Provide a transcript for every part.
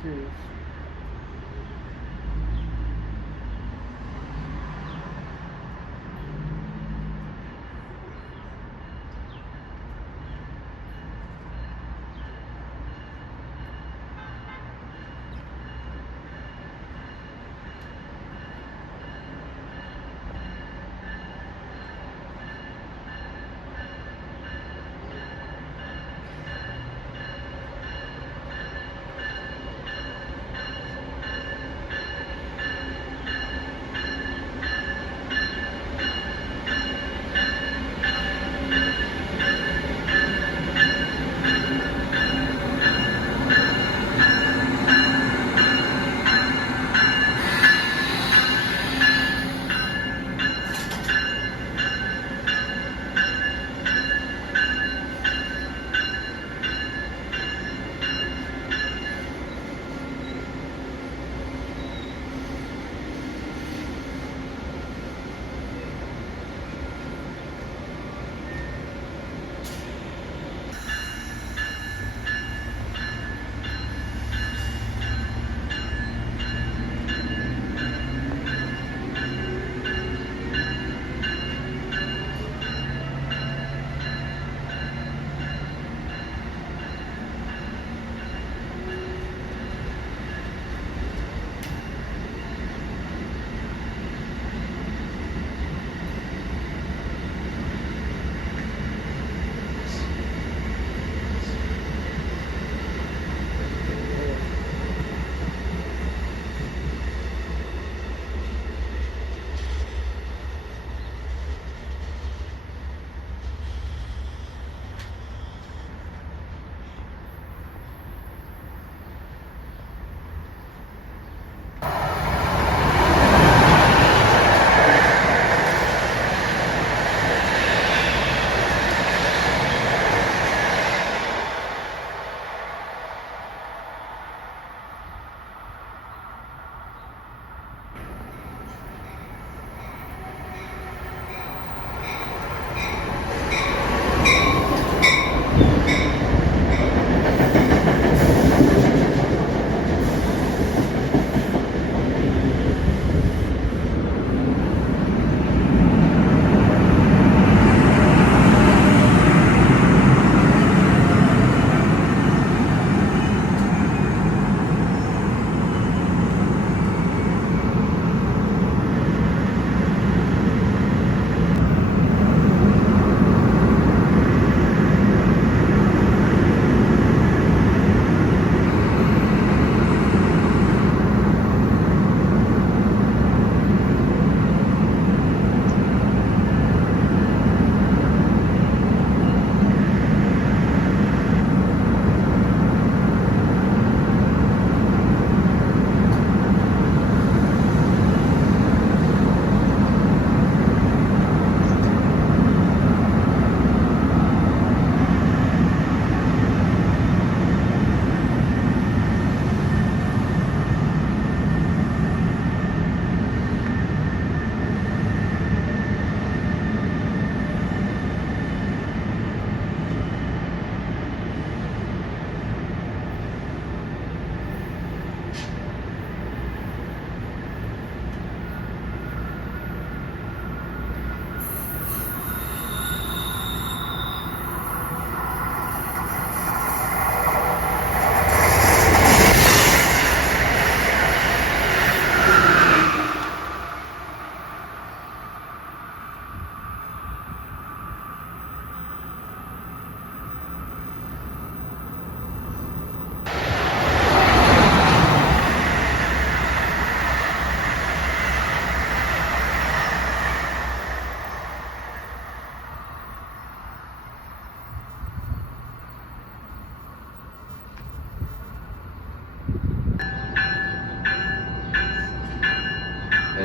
Curious.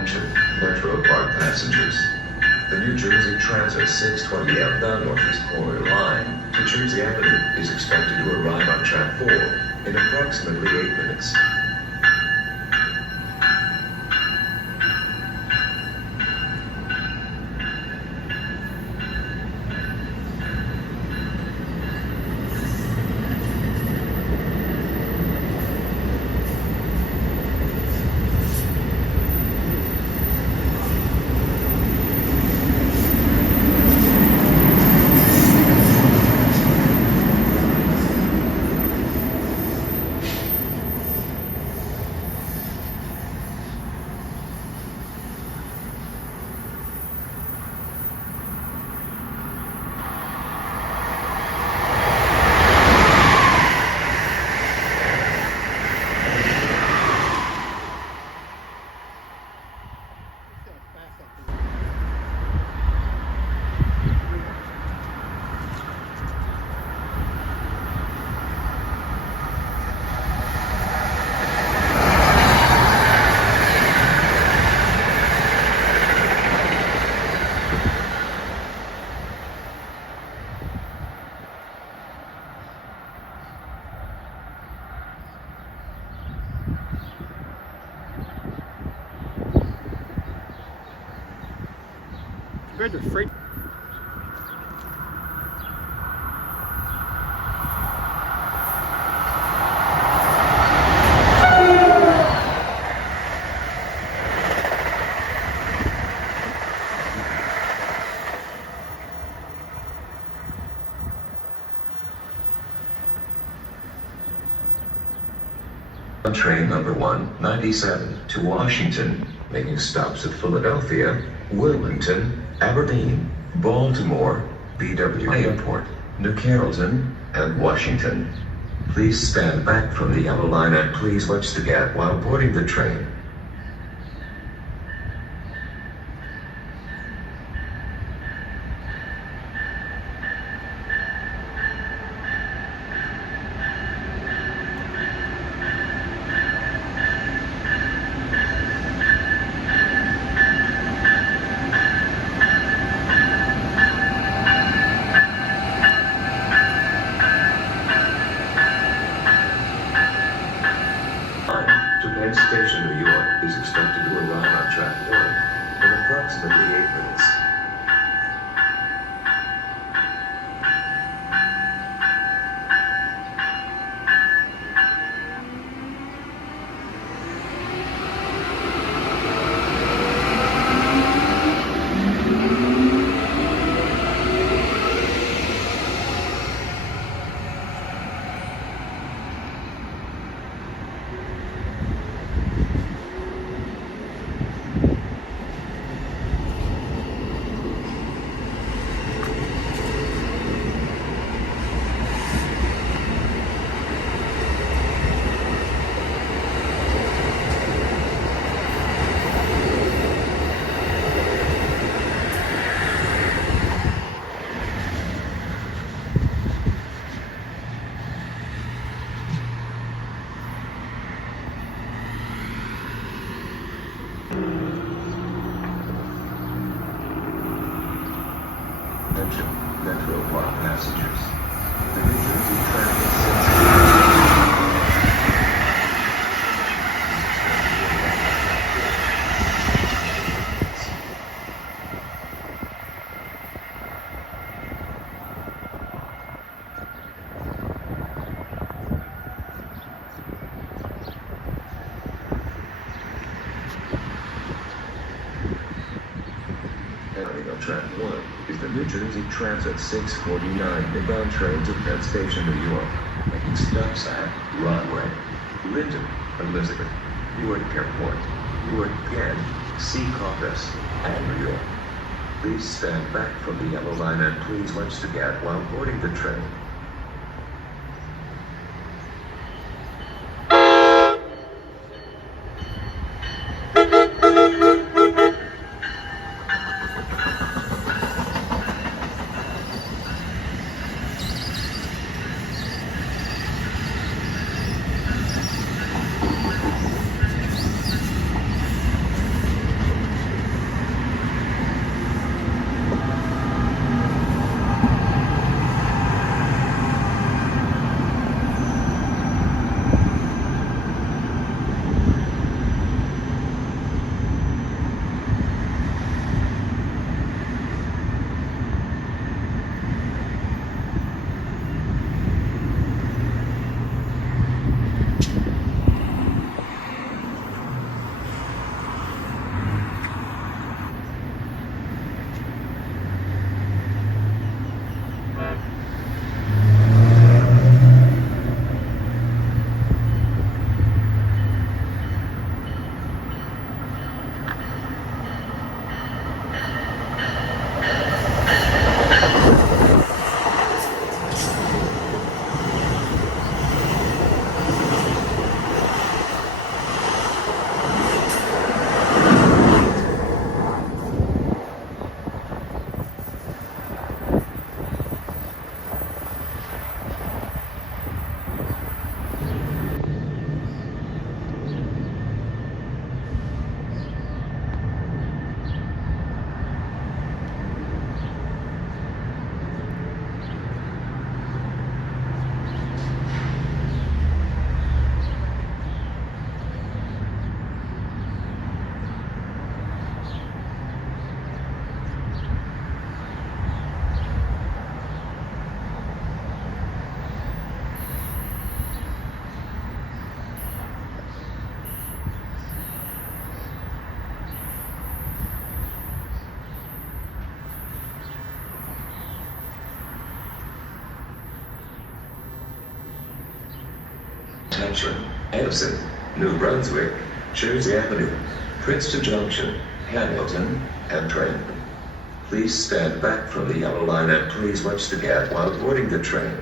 Attention, Metro Park passengers. The New Jersey Transit 620 outbound Northeast Corner line to Jersey Avenue is expected to arrive on track 4 in approximately 8 minutes. compared to freight. On train number 197 to Washington, making stops at Philadelphia, Wilmington, Aberdeen, Baltimore, BW Airport, New Carrollton, and Washington. Please stand back from the yellow line and please watch the gap while boarding the train. To Penn Station, New York, is expected to arrive on track 1 in approximately 8 minutes. Attention, Metro Park passengers. The New Jersey Transit Entering on track 1 is the New Jersey Transit 649 inbound train to Penn Station, New York, making stops at Broadway, Linden, Elizabeth, Newark Airport, Newark Penn, Secaucus, and New York. Please stand back from the yellow line and please watch the gap while boarding the train. Attention, Edison, New Brunswick, Jersey Avenue, Princeton Junction, Hamilton, Amtrak. Please stand back from the yellow line and please watch the gap while boarding the train.